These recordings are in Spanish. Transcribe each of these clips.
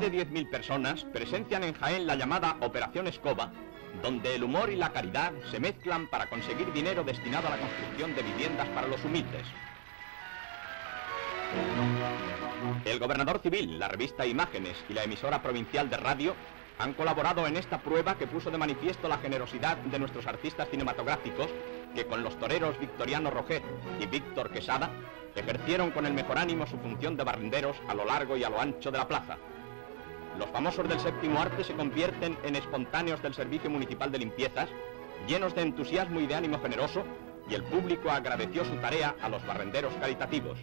Más de 10.000 personas presencian en Jaén la llamada Operación Escoba, donde el humor y la caridad se mezclan para conseguir dinero destinado a la construcción de viviendas para los humildes. El Gobernador Civil, la revista Imágenes y la emisora provincial de radio han colaborado en esta prueba que puso de manifiesto la generosidad de nuestros artistas cinematográficos que con los toreros Victoriano Roget y Víctor Quesada ejercieron con el mejor ánimo su función de barrenderos a lo largo y a lo ancho de la plaza. Los famosos del séptimo arte se convierten en espontáneos del Servicio Municipal de Limpiezas, llenos de entusiasmo y de ánimo generoso, y el público agradeció su tarea a los barrenderos caritativos.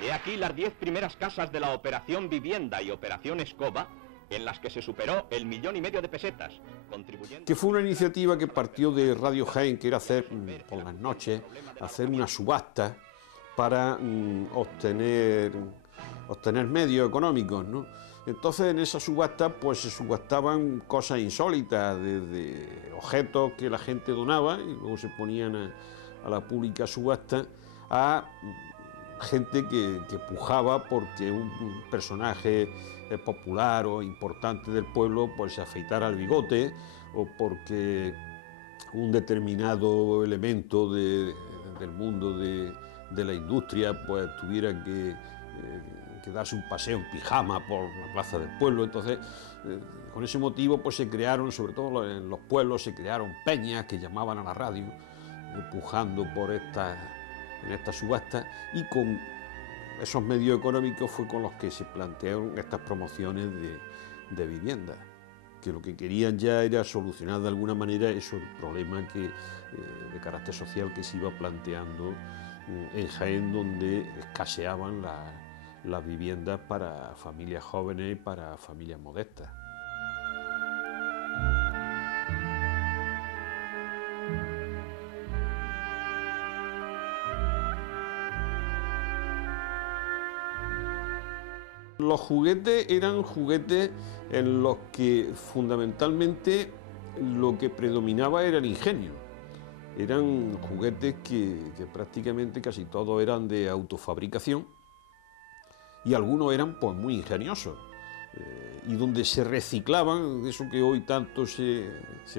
He aquí las 10 primeras casas de la Operación Vivienda y Operación Escoba, en las que se superó el 1,5 millones de pesetas, contribuyendo... Que fue una iniciativa que partió de Radio Jaén, que era hacer, por las noches, hacer una subasta para obtener medios económicos, ¿no? Entonces en esa subasta pues se subastaban cosas insólitas, desde objetos que la gente donaba y luego se ponían a la pública subasta, a gente que pujaba porque un personaje popular o importante del pueblo pues se afeitara el bigote, o porque un determinado elemento del mundo de la industria pues tuviera que darse un paseo en pijama por la plaza del pueblo. Entonces con ese motivo pues se crearon, sobre todo en los pueblos, se crearon peñas que llamaban a la radio pujando por en esta subasta, y con esos medios económicos fue con los que se plantearon estas promociones de vivienda, que lo que querían ya era solucionar de alguna manera eso, el problema de carácter social que se iba planteando en Jaén, donde escaseaban las viviendas para familias jóvenes y para familias modestas. Los juguetes eran juguetes en los que fundamentalmente lo que predominaba era el ingenio. Eran juguetes que prácticamente casi todos eran de autofabricación, y algunos eran pues muy ingeniosos, y donde se reciclaban, eso que hoy tanto se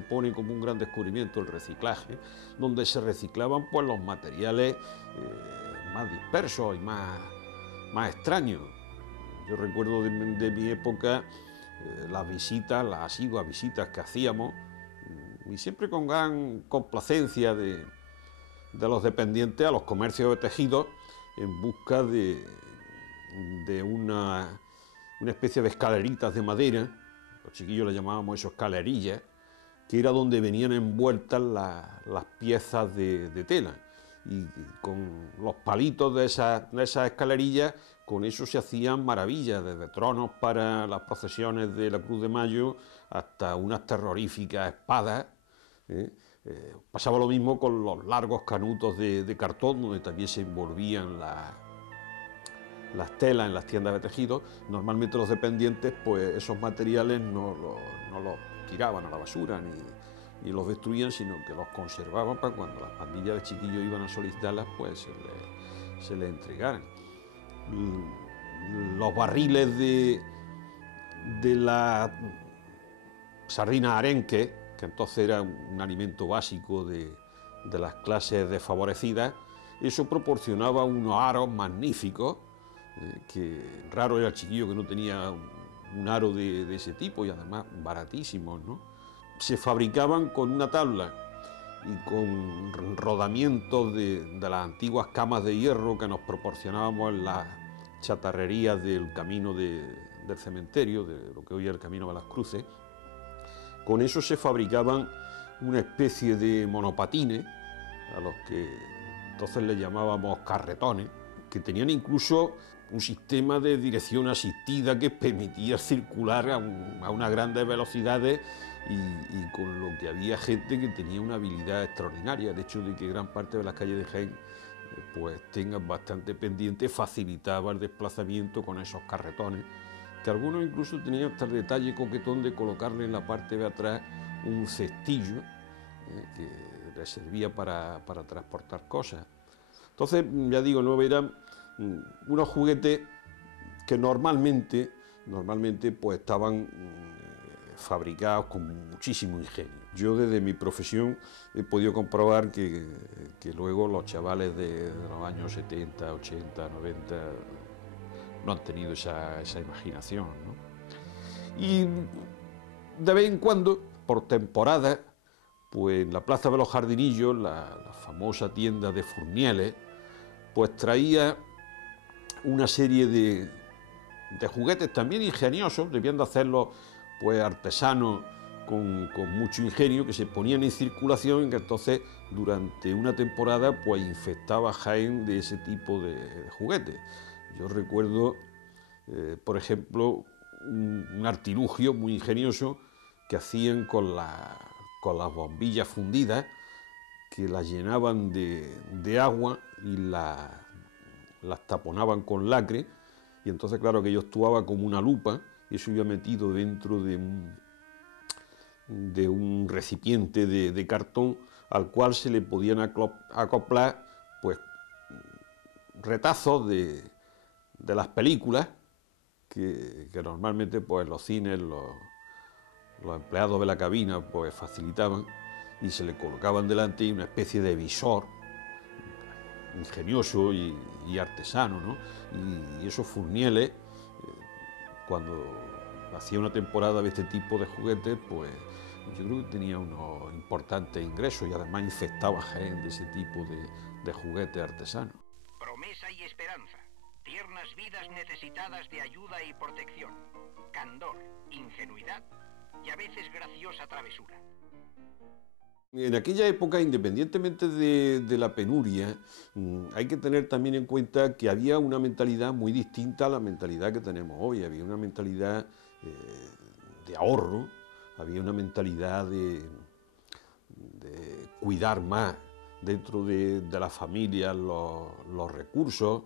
pone como un gran descubrimiento, el reciclaje, donde se reciclaban pues los materiales más dispersos y más extraños. Yo recuerdo de mi época las visitas, las asiduas visitas que hacíamos, y siempre con gran complacencia de los dependientes a los comercios de tejidos, en busca de una especie de escaleritas de madera, los chiquillos le llamábamos eso escalerillas, que era donde venían envueltas las piezas de tela. Y con los palitos de esas escalerillas, con eso se hacían maravillas, desde tronos para las procesiones de la Cruz de Mayo hasta unas terroríficas espadas. Pasaba lo mismo con los largos canutos de cartón, donde también se envolvían las telas en las tiendas de tejido. Normalmente los dependientes pues esos materiales no los tiraban a la basura ni los destruían, sino que los conservaban para cuando las pandillas de chiquillos iban a solicitarlas, pues se les entregaran. Los barriles de la sardina arenque, que entonces era un alimento básico de las clases desfavorecidas, eso proporcionaba unos aros magníficos, que raro era el chiquillo que no tenía un aro de ese tipo, y además baratísimos, ¿no? Se fabricaban con una tabla y con rodamientos de las antiguas camas de hierro que nos proporcionábamos en las chatarrerías del camino del cementerio, de lo que hoy es el Camino de las Cruces. Con eso se fabricaban una especie de monopatines, a los que entonces le llamábamos carretones, que tenían incluso un sistema de dirección asistida que permitía circular a unas grandes velocidades, y con lo que había gente que tenía una habilidad extraordinaria. El hecho de que gran parte de las calles de Jaén pues tengan bastante pendiente facilitaba el desplazamiento con esos carretones, que algunos incluso tenían hasta el detalle coquetón de colocarle en la parte de atrás un cestillo que le servía para transportar cosas. Entonces, ya digo, no eran unos juguetes que normalmente pues estaban fabricados con muchísimo ingenio. Yo desde mi profesión he podido comprobar que luego los chavales de los años 70, 80, 90 no han tenido esa imaginación, ¿no? Y de vez en cuando, por temporada, pues en la Plaza de los Jardinillos, la famosa tienda de Fournieles, pues traía una serie de juguetes también ingeniosos, debían de hacerlos pues artesanos con mucho ingenio, que se ponían en circulación y que entonces durante una temporada pues infectaba Jaén de ese tipo de juguetes. Yo recuerdo, por ejemplo, un artilugio muy ingenioso que hacían con las bombillas fundidas, que las llenaban de agua y las taponaban con lacre, y entonces claro que yo actuaba como una lupa, y eso iba metido dentro de un recipiente de cartón al cual se le podían acoplar pues retazos de las películas que normalmente pues los cines, los empleados de la cabina pues facilitaban, y se le colocaban delante una especie de visor ingenioso y artesano, ¿no? Y esos Fournieles, cuando hacía una temporada de este tipo de juguetes, pues yo creo que tenía unos importantes ingresos y además infectaba Jaén de ese tipo de juguetes artesanos. Promesa y esperanza, tiernas vidas necesitadas de ayuda y protección, candor, ingenuidad y a veces graciosa travesura. En aquella época, independientemente de la penuria, hay que tener también en cuenta que había una mentalidad muy distinta a la mentalidad que tenemos hoy. Había una mentalidad de ahorro, había una mentalidad de cuidar más dentro de la familia los recursos,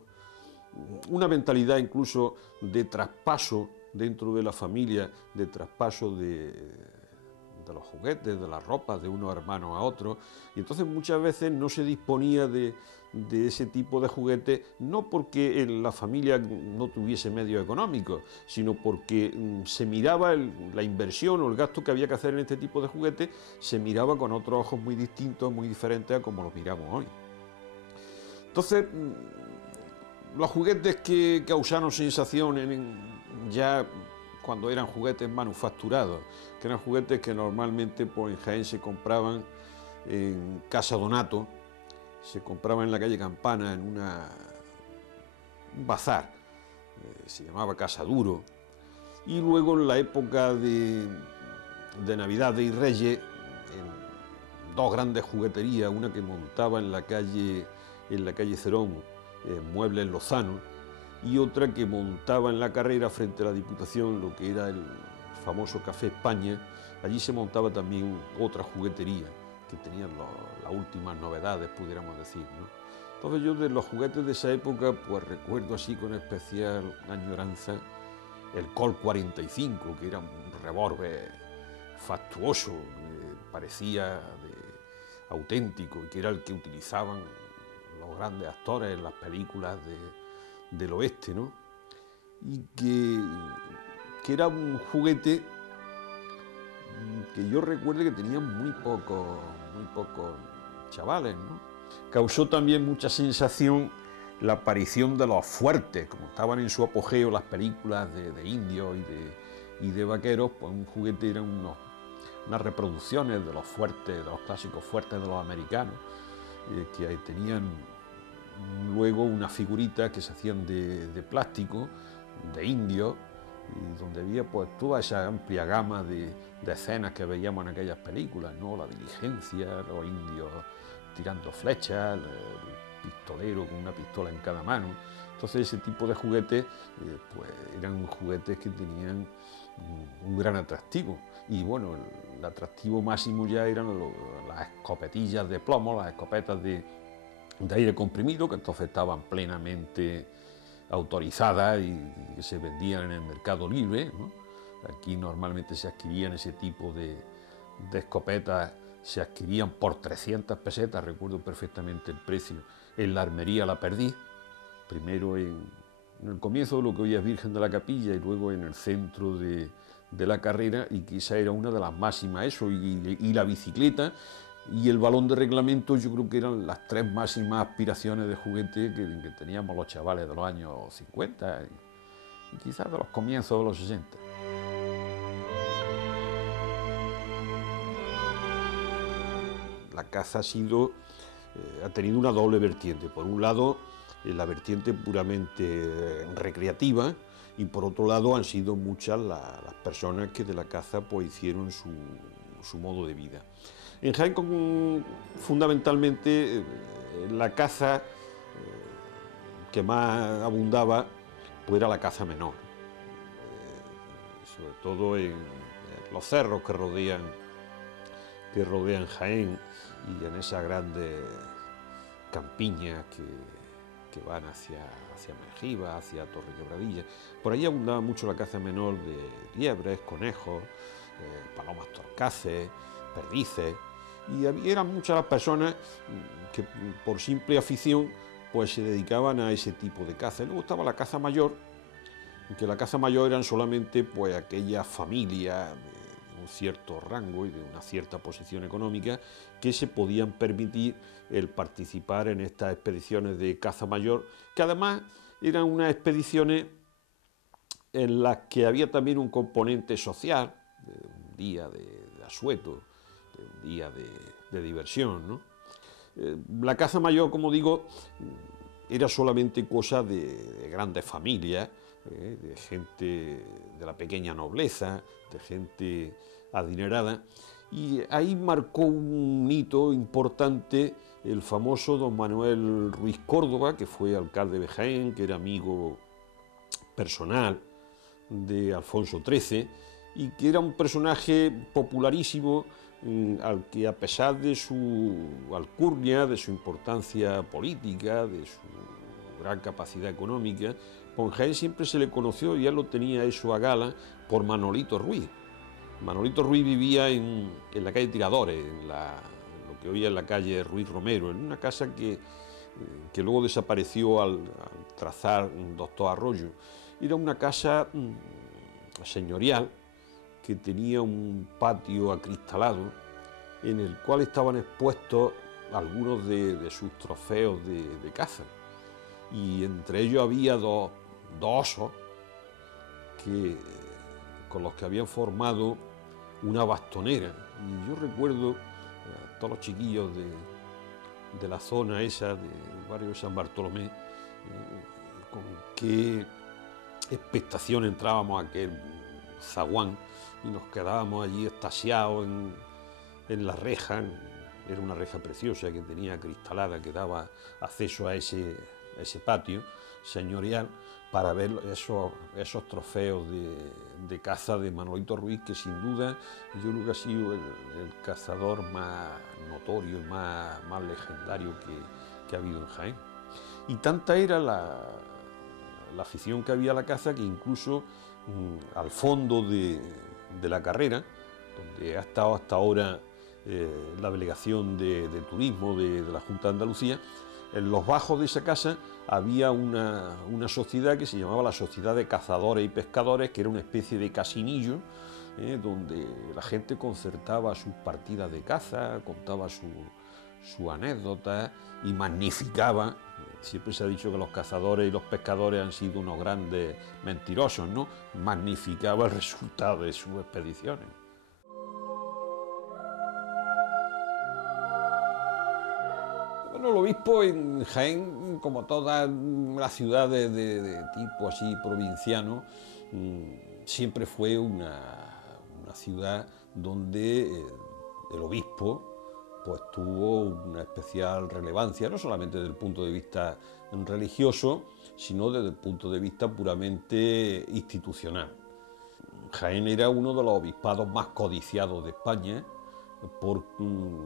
una mentalidad incluso de traspaso dentro de la familia, de traspaso de los juguetes, de las ropas de unos hermanos a otros, y entonces muchas veces no se disponía de ese tipo de juguetes, no porque la familia no tuviese medios económicos, sino porque se miraba la inversión o el gasto que había que hacer en este tipo de juguetes, se miraba con otros ojos muy distintos, muy diferentes a como los miramos hoy. Entonces, los juguetes que causaron sensación ya cuando eran juguetes manufacturados, que eran juguetes que normalmente pues, en Jaén se compraban en Casa Donato, se compraban en la calle Campana, en un bazar, se llamaba Casa Duro, y luego en la época de Navidad y Reyes, en dos grandes jugueterías, una que montaba en la calle Cerón, Muebles Lozano, y otra que montaba en la Carrera frente a la Diputación, lo que era el famoso Café España. Allí se montaba también otra juguetería que tenían las últimas novedades, pudiéramos decir, ¿no? Entonces yo de los juguetes de esa época pues recuerdo así con especial añoranza el Colt 45, que era un revólver fastuoso, que parecía auténtico y que era el que utilizaban los grandes actores en las películas del oeste, ¿no? Y que era un juguete que yo recuerdo que tenían muy pocos chavales, ¿no? Causó también mucha sensación la aparición de los fuertes, como estaban en su apogeo las películas de indios y de vaqueros, pues un juguete eran unas reproducciones de los fuertes, de los clásicos fuertes de los americanos, que tenían luego unas figuritas que se hacían de plástico, de indios, y donde había pues toda esa amplia gama de escenas que veíamos en aquellas películas, ¿no? La diligencia, los indios tirando flechas, el pistolero con una pistola en cada mano. Entonces ese tipo de juguetes pues eran juguetes que tenían un gran atractivo, y bueno, el atractivo máximo ya eran las escopetillas de plomo, las escopetas de aire comprimido, que entonces estaban plenamente autorizadas y que se vendían en el mercado libre, ¿no? Aquí normalmente se adquirían ese tipo de de escopetas se adquirían por 300 pesetas, recuerdo perfectamente el precio, en la armería La Perdiz, primero en el comienzo de lo que hoy es Virgen de la Capilla y luego en el centro de la carrera, y que esa era una de las máximas, eso, y la bicicleta y el balón de reglamento, yo creo que eran las tres máximas aspiraciones de juguete que teníamos los chavales de los años 50 y quizás de los comienzos de los 60. La caza ha tenido una doble vertiente. Por un lado, la vertiente puramente recreativa, y por otro lado han sido muchas las personas que de la caza pues hicieron su modo de vida. En Jaén, fundamentalmente, la caza que más abundaba pues era la caza menor, sobre todo en los cerros que rodean Jaén y en esas grandes campiñas que van hacia Mejiva, hacia Torrequebradilla. Por ahí abundaba mucho la caza menor de liebres, conejos, palomas torcaces, perdices, y eran muchas las personas que por simple afición pues se dedicaban a ese tipo de caza. Y luego estaba la caza mayor, que la caza mayor eran solamente pues aquellas familias de un cierto rango y de una cierta posición económica que se podían permitir el participar en estas expediciones de caza mayor, que además eran unas expediciones en las que había también un componente social, un día de asueto, un día de diversión, ¿no? La caza mayor, como digo, era solamente cosa de grandes familias, de gente de la pequeña nobleza, de gente adinerada, y ahí marcó un hito importante el famoso don Manuel Ruiz Córdoba, que fue alcalde de Jaén, que era amigo personal de Alfonso XIII, y que era un personaje popularísimo, al que, a pesar de su alcurnia, de su importancia política, de su gran capacidad económica, en Jaén siempre se le conoció, y él lo tenía eso a gala, por Manolito Ruiz. Manolito Ruiz vivía en la calle Tiradores, en lo que hoy es la calle Ruiz Romero, en una casa que luego desapareció al trazar Doctor Arroyo. Era una casa señorial que tenía un patio acristalado en el cual estaban expuestos algunos de sus trofeos de caza, y entre ellos había dos osos con los que habían formado una bastonera. Y yo recuerdo a todos los chiquillos de la zona esa, del barrio de San Bartolomé, con qué expectación entrábamos a aquel zaguán y nos quedábamos allí extasiados en la reja. Era una reja preciosa que tenía cristalada, que daba acceso a ese patio señorial, para ver esos trofeos de caza de Manolito Ruiz, que sin duda yo creo que ha sido el cazador más notorio, más legendario que ha habido en Jaén. Y tanta era la afición que había a la caza, que incluso al fondo de la carrera, donde ha estado hasta ahora la delegación de turismo de la Junta de Andalucía, en los bajos de esa casa había una sociedad que se llamaba la Sociedad de Cazadores y Pescadores, que era una especie de casinillo, donde la gente concertaba sus partidas de caza, contaba su anécdota y magnificaba. Siempre se ha dicho que los cazadores y los pescadores han sido unos grandes mentirosos, ¿no? Magnificaba el resultado de sus expediciones. Bueno, el obispo en Jaén, como todas las ciudades de tipo así provinciano, siempre fue una ciudad donde el obispo pues tuvo una especial relevancia, no solamente desde el punto de vista religioso, sino desde el punto de vista puramente institucional. Jaén era uno de los obispados más codiciados de España,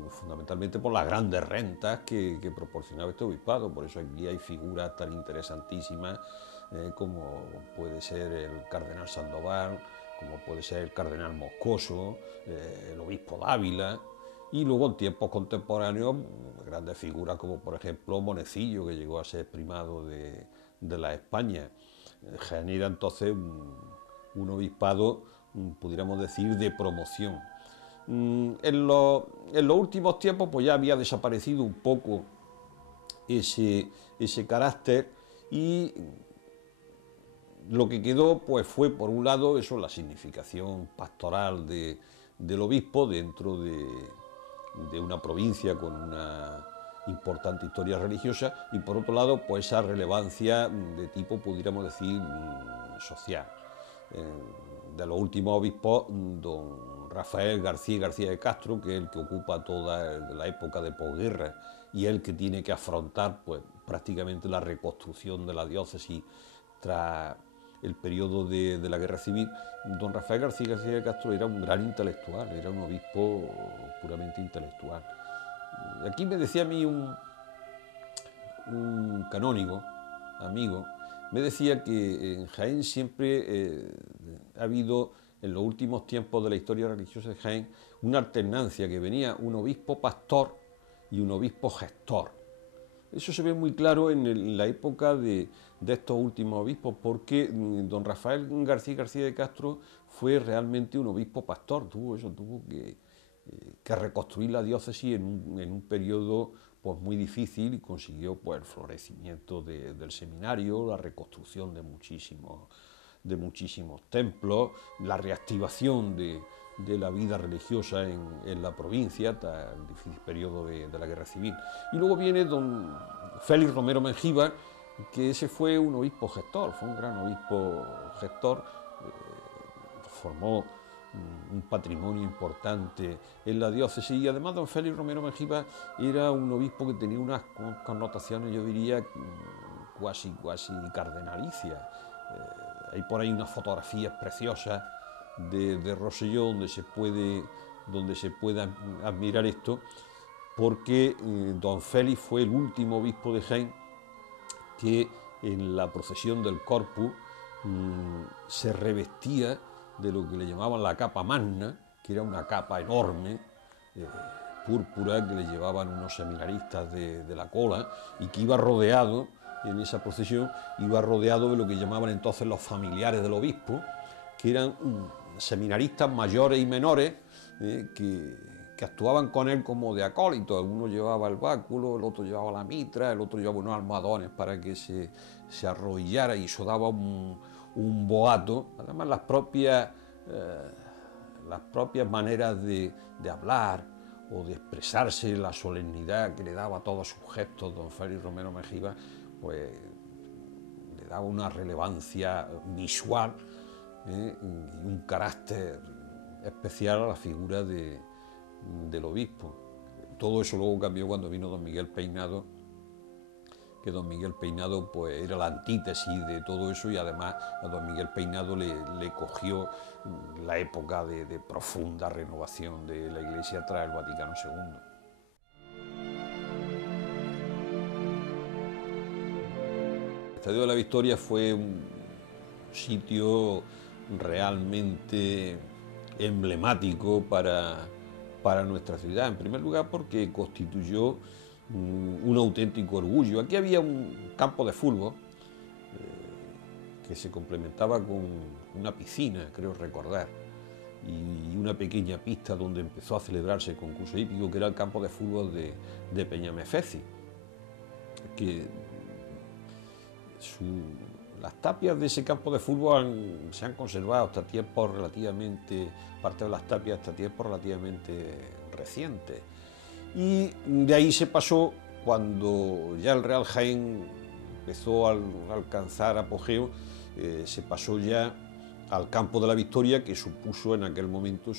fundamentalmente por las grandes rentas que proporcionaba este obispado. Por eso aquí hay figuras tan interesantísimas como puede ser el cardenal Sandoval, como puede ser el cardenal Moscoso, el obispo de Ávila, y luego en tiempos contemporáneos grandes figuras como por ejemplo Monecillo, que llegó a ser primado de la España. Jaén era entonces un obispado, pudiéramos decir, de promoción. En los últimos tiempos pues ya había desaparecido un poco ese carácter, y lo que quedó pues fue, por un lado, eso, la significación pastoral del obispo dentro de una provincia con una importante historia religiosa, y por otro lado pues esa relevancia de tipo, pudiéramos decir, social. De los últimos obispos, don Rafael García de Castro, que es el que ocupa toda la época de posguerra y el que tiene que afrontar pues prácticamente la reconstrucción de la diócesis tras el periodo de la Guerra Civil. Don Rafael García de Castro era un gran intelectual, era un obispo puramente intelectual. Aquí me decía a mí un canónigo, amigo, me decía que en Jaén siempre ha habido, en los últimos tiempos de la historia religiosa de Jaén, una alternancia, que venía un obispo pastor y un obispo gestor. Eso se ve muy claro en la época de estos últimos obispos, porque don Rafael García de Castro fue realmente un obispo pastor, tuvo que reconstruir la diócesis en un periodo pues muy difícil, y consiguió pues el florecimiento del seminario, la reconstrucción de muchísimos templos, la reactivación de la vida religiosa en la provincia tras el difícil periodo de la Guerra Civil. Y luego viene don Félix Romero Mengíbar, que ese fue un obispo gestor, fue un gran obispo gestor, formó un patrimonio importante en la diócesis, y además don Félix Romero Mengíbar era un obispo que tenía unas connotaciones, yo diría, cuasi cardenalicias. Hay por ahí unas fotografías preciosas de Rosselló donde se puede admirar esto, porque don Félix fue el último obispo de Jaén que en la procesión del Corpus se revestía de lo que le llamaban la capa magna, que era una capa enorme, púrpura, que le llevaban unos seminaristas de la cola, y que iba rodeado, en esa procesión, iba rodeado de lo que llamaban entonces los familiares del obispo, que eran seminaristas mayores y menores, que actuaban con él como de acólitos. Uno llevaba el báculo, el otro llevaba la mitra, el otro llevaba unos almohadones para que se arrodillara, y eso daba un boato. Además, las propias maneras de hablar o de expresarse, la solemnidad que le daba a todos sus gestos don Félix Romero Mengíbar, pues le daba una relevancia visual y un carácter especial a la figura del obispo. Todo eso luego cambió cuando vino don Miguel Peinado, que don Miguel Peinado pues era la antítesis de todo eso, y además a don Miguel Peinado le cogió la época de profunda renovación de la Iglesia tras el Vaticano II. El Estadio de la Victoria fue un sitio realmente emblemático para nuestra ciudad, en primer lugar porque constituyó un auténtico orgullo. Aquí había un campo de fútbol que se complementaba con una piscina, creo recordar, y una pequeña pista donde empezó a celebrarse el concurso hípico, que era el campo de fútbol de Peñamefeci, que las tapias de ese campo de fútbol se han conservado hasta tiempos relativamente, parte de las tapias hasta tiempos relativamente recientes. Y de ahí se pasó, cuando ya el Real Jaén empezó a alcanzar apogeo, se pasó ya al Campo de la Victoria, que supuso en aquel momento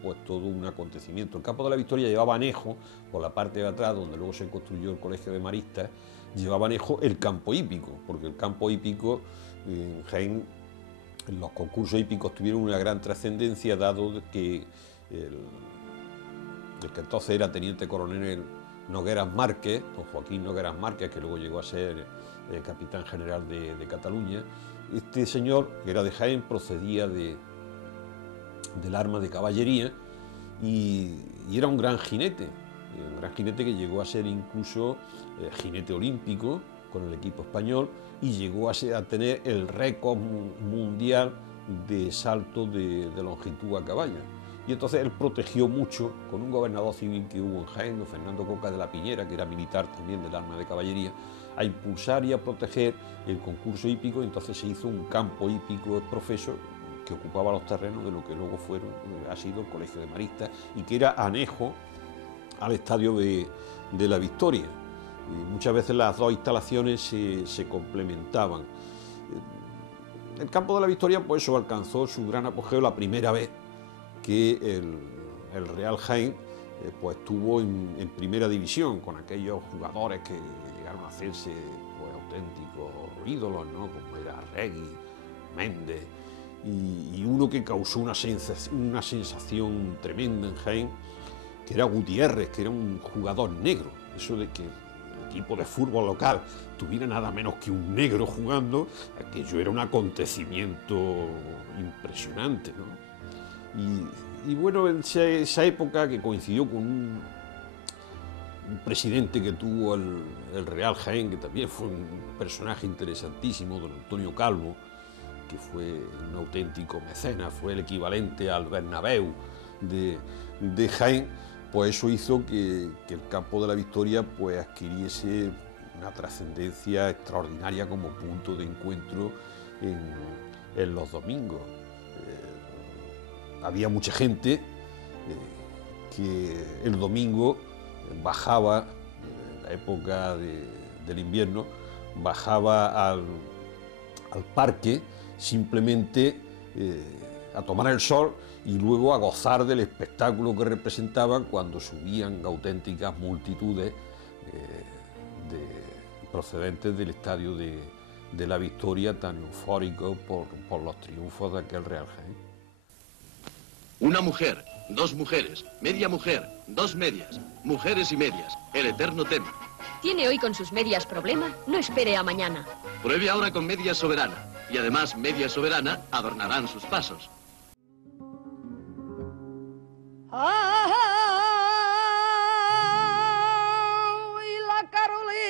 pues todo un acontecimiento. El Campo de la Victoria llevaba anejo, por la parte de atrás, donde luego se construyó el Colegio de Maristas, llevaba anejo el campo hípico, porque el campo hípico en Jaén, en los concursos hípicos tuvieron una gran trascendencia, dado que el que entonces era teniente coronel Nogueras Márquez, don Joaquín Nogueras Márquez, que luego llegó a ser capitán general de Cataluña. Este señor, que era de Jaén, procedía de del arma de caballería, y era un gran jinete que llegó a ser incluso jinete olímpico con el equipo español, y llegó a tener el récord mundial de salto de longitud a caballo. Y entonces él protegió mucho, con un gobernador civil que hubo en Jaén, don Fernando Coca de la Piñera, que era militar también del arma de caballería, a impulsar y a proteger el concurso hípico. Y entonces se hizo un campo hípico profeso que ocupaba los terrenos de lo que luego ha sido el Colegio de Maristas, y que era anejo al Estadio de la Victoria. Y muchas veces las dos instalaciones se complementaban. El campo de la Victoria, pues eso, alcanzó su gran apogeo la primera vez que el Real Jaén pues estuvo en primera división, con aquellos jugadores que llegaron a hacerse pues auténticos ídolos, ¿no? Como era Regui, Méndez, y uno que causó una sensación tremenda en Jaén, que era Gutiérrez, que era un jugador negro. Eso de que el equipo de fútbol local tuviera nada menos que un negro jugando, aquello era un acontecimiento impresionante, ¿no? Y bueno, en esa época, que coincidió con un presidente que tuvo el Real Jaén, que también fue un personaje interesantísimo, don Antonio Calvo, que fue un auténtico mecenas, fue el equivalente al Bernabéu de Jaén, pues eso hizo que el campo de la Victoria pues adquiriese una trascendencia extraordinaria como punto de encuentro en los domingos. Había mucha gente que el domingo bajaba, en la época del invierno, bajaba al parque simplemente a tomar el sol y luego a gozar del espectáculo que representaban cuando subían auténticas multitudes procedentes del Estadio de la Victoria, tan eufórico por los triunfos de aquel Real Jaén. Una mujer, dos mujeres, media mujer, dos medias, mujeres y medias, el eterno tema. ¿Tiene hoy con sus medias problema? No espere a mañana. Pruebe ahora con media soberana, y además media soberana adornarán sus pasos. La Carolina,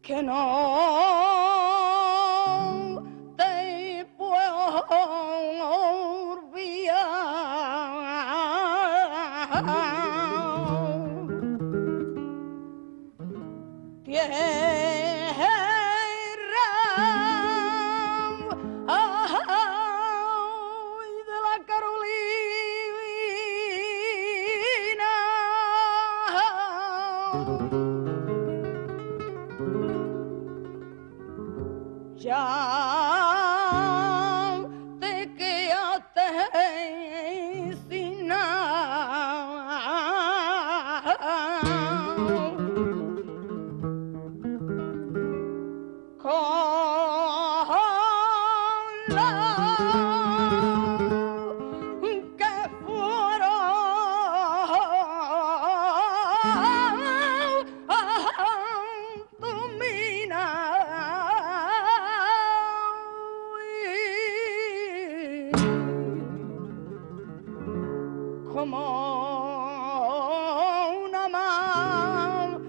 que no te puedo olvidar. De la Carolina, ya te quedaste sin nada. Como una mano